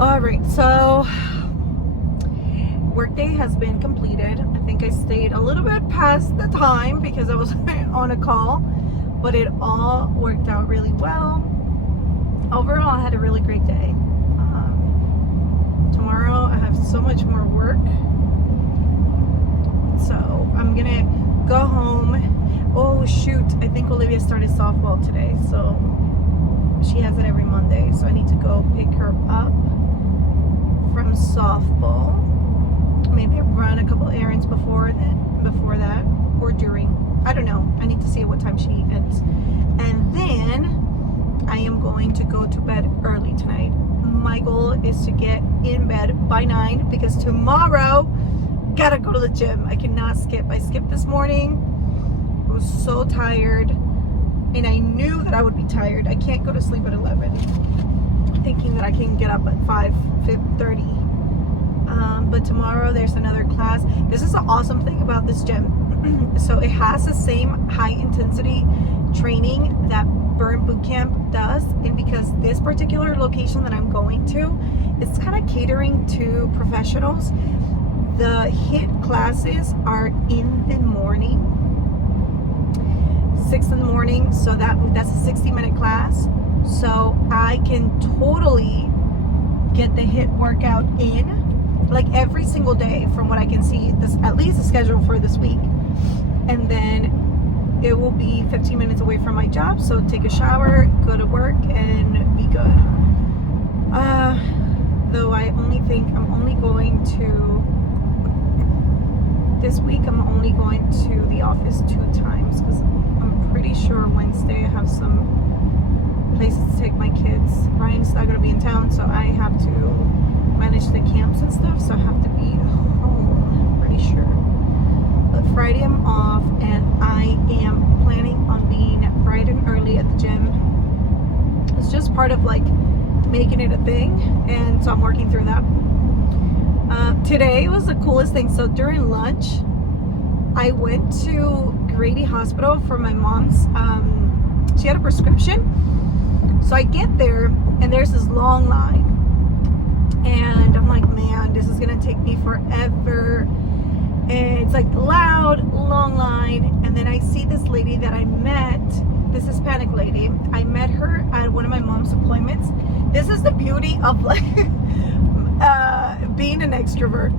All right, so workday has been completed. I think I stayed a little bit past the time because I was on a call, but it all worked out really well. Overall, I had a really great day. Tomorrow I have so much more work, so I'm gonna go home. Oh shoot, I think Olivia started softball today, so she has it every Monday, so I need to go pick her up from softball. Maybe run a couple errands before that, or during. I don't know. I need to see what time she ends. And then I am going to go to bed early tonight. My goal is to get in bed by 9 because tomorrow gotta go to the gym. I cannot skip. I skipped this morning. I was so tired, and I knew that I would be tired. I can't go to sleep at 11 thinking that I can get up at 5:30. But tomorrow there's another class. This is the awesome thing about this gym. So it has the same high intensity training that Burn Boot Camp does, and because this particular location that I'm going to, it's kind of catering to professionals. The HIIT classes are in the morning, 6 in the morning, so that's a 60-minute class. So I can totally get the HIIT workout in like every single day from what I can see, this at least the schedule for this week. And then it will be 15 minutes away from my job, so take a shower, go to work, and be good. Though I only think I'm only going to, this week I'm only going to the office 2 times because I'm pretty sure Wednesday I have some places to take my kids. Ryan's not going to be in town, so I have to manage the camps and stuff, so I have to be home, pretty sure. But Friday I'm off, and I am planning on being bright and early at the gym. It's just part of like making it a thing, and so I'm working through that. Today was the coolest thing. So during lunch I went to Grady Hospital for my mom's, she had a prescription. So I get there and there's this long line, and I'm like, man, this is gonna take me forever. And it's like loud, long line. And then I see this lady that I met, this Hispanic lady. I met her at one of my mom's appointments. This is the beauty of like being an extrovert.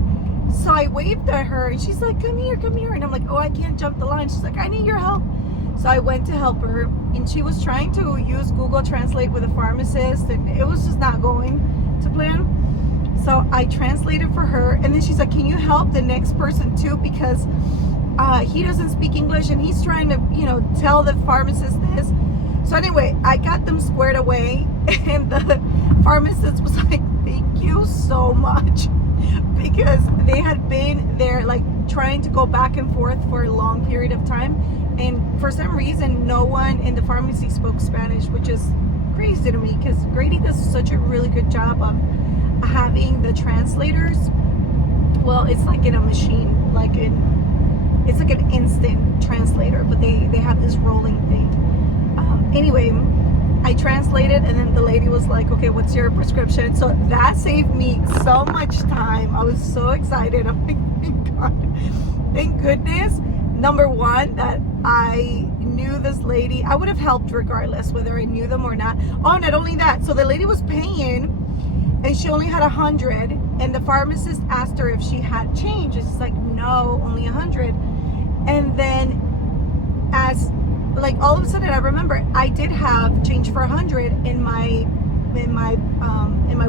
So I waved at her and she's like, come here. And I'm like, oh, I can't jump the line. She's like, I need your help. So I went to help her, and she was trying to use Google Translate with a pharmacist, and it was just not going to plan. So I translated for her, and then she's like, can you help the next person too, because he doesn't speak English and he's trying to, tell the pharmacist this. So anyway, I got them squared away, and the pharmacist was like, thank you so much, because they had been there like trying to go back and forth for a long period of time, and for some reason no one in the pharmacy spoke Spanish, which is crazy to me because Grady does such a really good job of having the translators. Well, it's like in a machine, it's like an instant translator, but they have this rolling thing. Anyway, I translated, and then the lady was like, okay, what's your prescription? So that saved me so much time. I was so excited. I'm like, thank God, thank goodness. Number one, that I knew this lady. I would have helped regardless whether I knew them or not. Oh, not only that, so the lady was paying, and she only had 100, and the pharmacist asked her if she had change, and she's like, no, only 100. And then as like all of a sudden I remember I did have change for 100 in my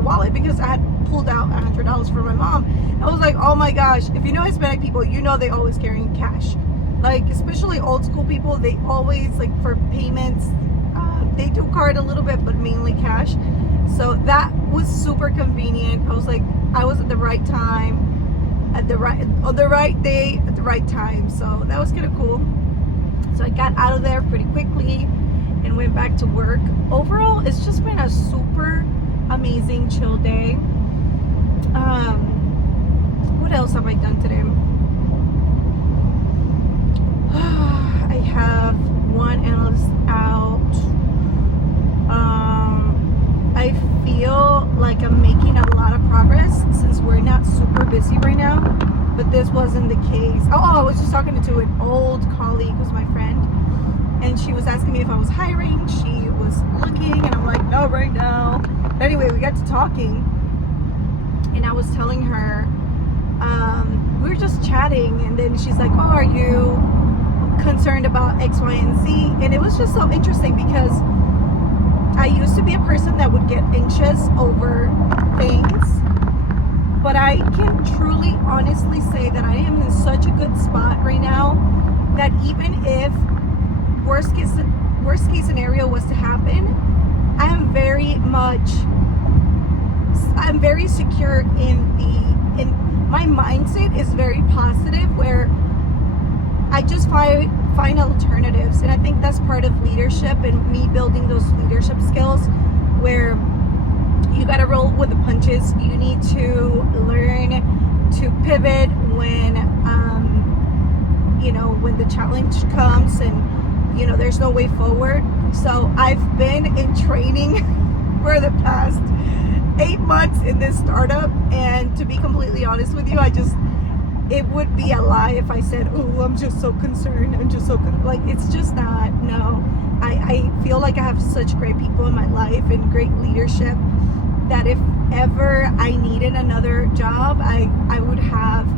wallet, because I had pulled out $100 for my mom. I was like, oh my gosh, if you know Hispanic people, they always carry cash. Like especially old school people, they always, like, for payments, they do card a little bit, but mainly cash. So that was super convenient. I was like, I was at the right time, on the right day, at the right time. So that was kind of cool. So I got out of there pretty quickly and went back to work. Overall, it's just been a super amazing, chill day. What else have I done today? I have one analyst out. I feel like I'm making a lot but this wasn't the case. I was just talking to an old colleague who's my friend, and she was asking me if I was hiring. She was looking, and I'm like, no, right now. But anyway, we got to talking, and I was telling her, we were just chatting, and then she's like, oh, are you concerned about X, Y, and Z? And it was just so interesting because I used to be a person that would get anxious over things, but I can truly, honestly say that I am in such a good spot right now that even if worst case scenario was to happen, I'm very secure in my mindset is very positive, where I just find alternatives. And I think that's part of leadership and me building those leadership skills, where you got to roll with the punches. You need to learn to pivot when when the challenge comes and there's no way forward. So I've been in training for the past 8 months in this startup, and to be completely honest with you, it would be a lie if I said, oh, I'm just so concerned, like, it's just not. No, I feel like I have such great people in my life and great leadership that if ever I needed another job, I would have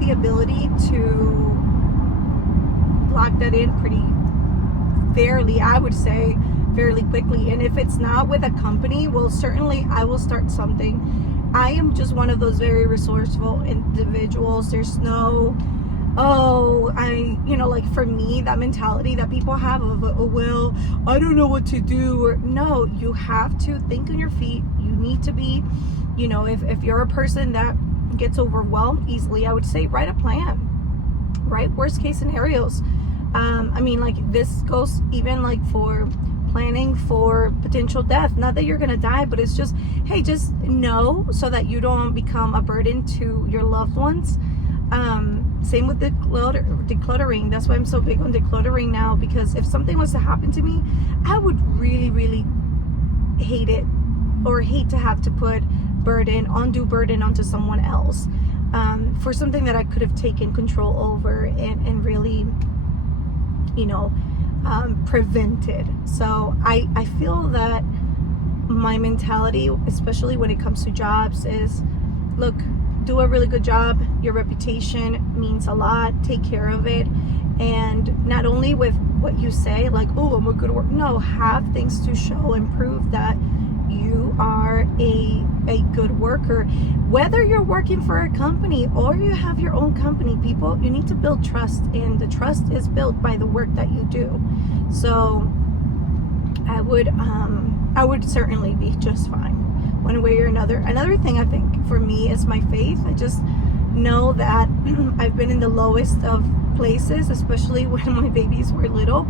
the ability to lock that in pretty fairly, I would say, fairly quickly. And if it's not with a company, well, certainly I will start something. I am just one of those very resourceful individuals. There's no, like, for me, that mentality that people have of, oh, well, I don't know what to do. Or, no, you have to think on your feet. You need to be, if you're a person that gets overwhelmed easily, I would say write a plan, right? Worst case scenarios. Like, this goes even like for planning for potential death. Not that you're gonna die, but it's just, hey, just know so that you don't become a burden to your loved ones. Same with decluttering. That's why I'm so big on decluttering now, because if something was to happen to me, I would really, really hate it, or hate to have to put undue burden onto someone else for something that I could have taken control over and really prevented. So I feel that my mentality, especially when it comes to jobs, is, look, do a really good job. Your reputation means a lot. Take care of it. And not only with what you say, like, oh, I'm a good worker. No, have things to show and prove that you are a good worker. Whether you're working for a company or you have your own company, people, you need to build trust, and the trust is built by the work that you do. So I would certainly be just fine one way or another. Another thing I think for me is my faith. I just know that I've been in the lowest of places, especially when my babies were little,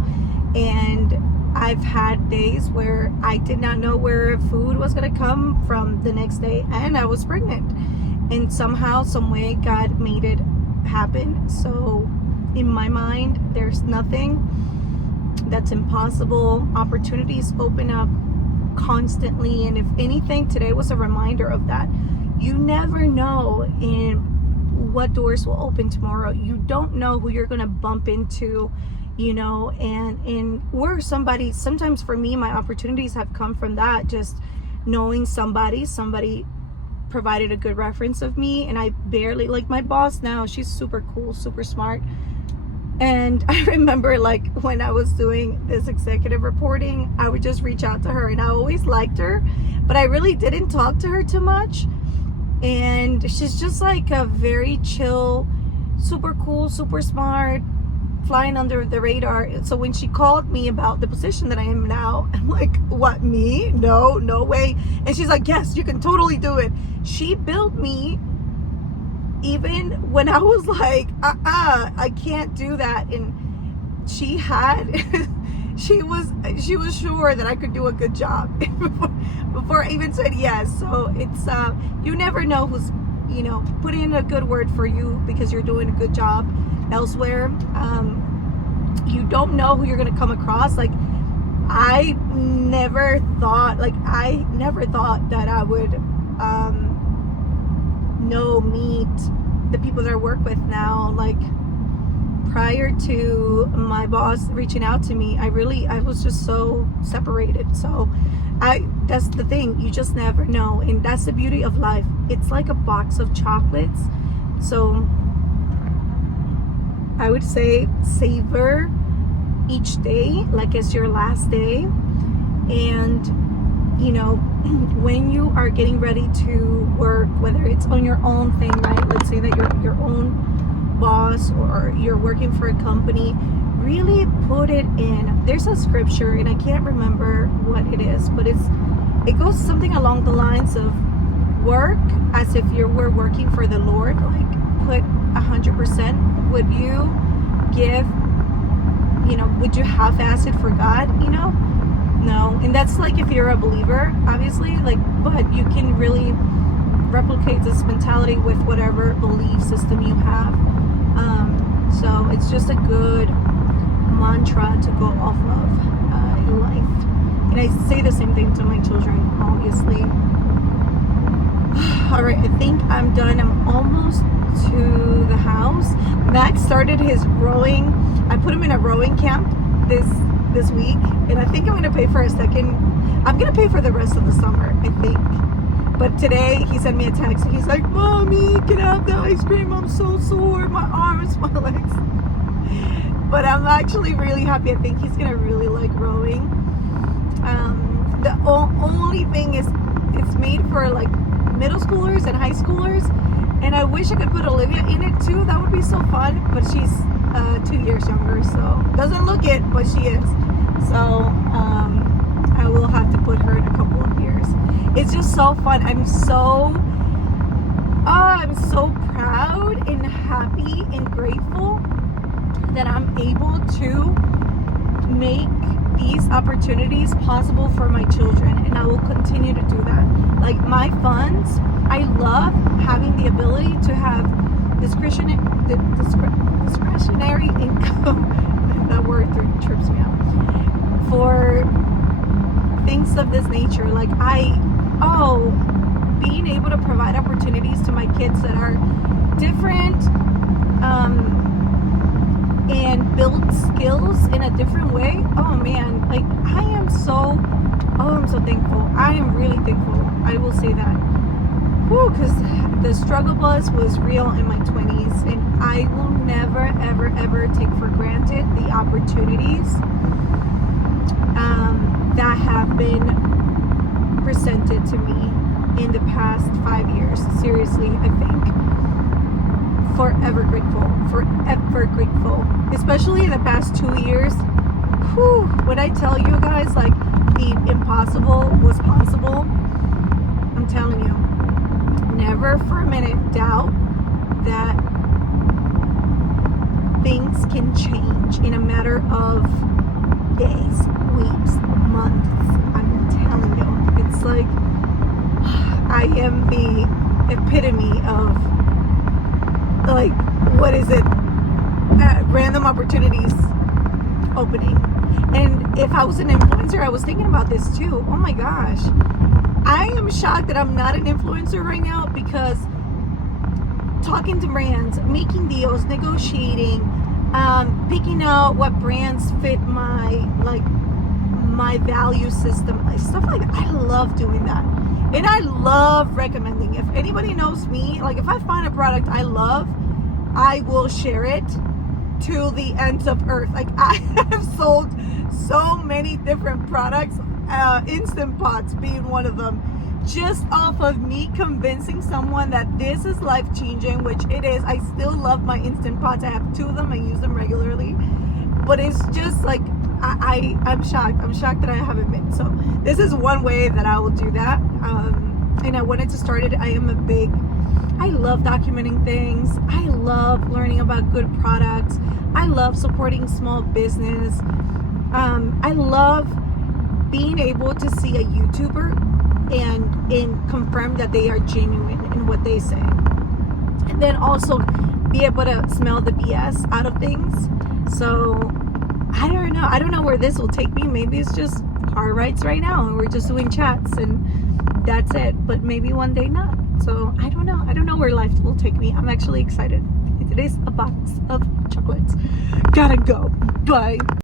and I've had days where I did not know where food was going to come from the next day, and I was pregnant, and somehow, some way, God made it happen. So in my mind, there's nothing that's impossible. Opportunities open up constantly, and if anything, today was a reminder of that. You never know in what doors will open tomorrow. You don't know who you're going to bump into, and where somebody, sometimes for me, my opportunities have come from that, just knowing somebody provided a good reference of me, and I barely, like, my boss now, she's super cool, super smart. And I remember, like, when I was doing this executive reporting, I would just reach out to her, and I always liked her, but I really didn't talk to her too much. And she's just like a very chill, super cool, super smart, flying under the radar. So when she called me about the position that I am now, I'm like, what, me? No way. And she's like, yes, you can totally do it. She built me even when I was like, I can't do that. And she was sure that I could do a good job before I even said yes. So it's you never know who's putting in a good word for you because you're doing a good job elsewhere. You don't know who you're going to come across. Like, I never thought that I would meet the people that I work with now. Like, prior to my boss reaching out to me, I was just so separated. So that's the thing, you just never know, and that's the beauty of life. It's like a box of chocolates. So I would say savor each day like it's your last day. And when you are getting ready to work, whether it's on your own thing, right? Let's say that you're your own boss or you're working for a company, really put it in. There's a scripture, and I can't remember what it is, but it goes something along the lines of work as if you were working for the Lord. Like, put 100%. Would you give, would you half-ass it for God? No. And that's like if you're a believer, obviously, like, but you can really replicate this mentality with whatever belief system you have. So it's just a good mantra to go off of in life. And I say the same thing to my children, obviously. All right, I think I'm done. I'm almost to the house. Max started his rowing. I put him in a rowing camp this week, and I think I'm going to pay for a second. I'm going to pay for the rest of the summer, I think. But today he sent me a text. He's like, "Mommy, can I have the ice cream? I'm so sore, my arms, my legs." But I'm actually really happy. I think he's going to really like rowing. The only thing is, it's made for like middle schoolers and high schoolers, and I wish I could put Olivia in it too. That would be so fun, but she's 2 years younger, so doesn't look it, but she is. So I will have to put her in a couple of years. It's just so fun. I'm so proud and happy and grateful that I'm able to make these opportunities possible for my children, and I will continue to do that. Like, my funds, I love having the ability to have discretionary income. That word trips me out. For things of this nature, like being able to provide opportunities to my kids that are different, and build skills in a different way. Oh man, like I'm so thankful. I am really thankful. I will say that. Because the struggle bus was real in my 20s, and I will never, ever, ever take for granted the opportunities that have been presented to me in the past 5 years. Seriously, I think. Forever grateful. Especially in the past 2 years. When I tell you guys, like, the impossible was possible, I'm telling you, never for a minute doubt that things can change in a matter of days, weeks, months. I'm telling you, it's like I am the epitome of, like, what is it? Random opportunities opening. And if I was an influencer, I was thinking about this too. Oh my gosh. I am shocked that I'm not an influencer right now, because talking to brands, making deals, negotiating, picking out what brands fit my value system, stuff like that. I love doing that. And I love recommending. If anybody knows me, like, if I find a product I love, I will share it to the ends of earth. Like, I have sold so many different products, Instant Pots being one of them, just off of me convincing someone that this is life-changing, which it is. I still love my Instant Pots. I have 2 of them. I use them regularly. But it's just like, I'm shocked. I'm shocked that I haven't been. So this is one way that I will do that. And I wanted to start it. I love documenting things. I love learning about good products. I love supporting small business. I love being able to see a YouTuber and confirm that they are genuine in what they say. And then also be able to smell the BS out of things. So I don't know. I don't know where this will take me. Maybe it's just car rides right now, and we're just doing chats, and that's it. But maybe one day not. So I don't know where life will take me. I'm actually excited. Today's a box of chocolates. Gotta go. Bye.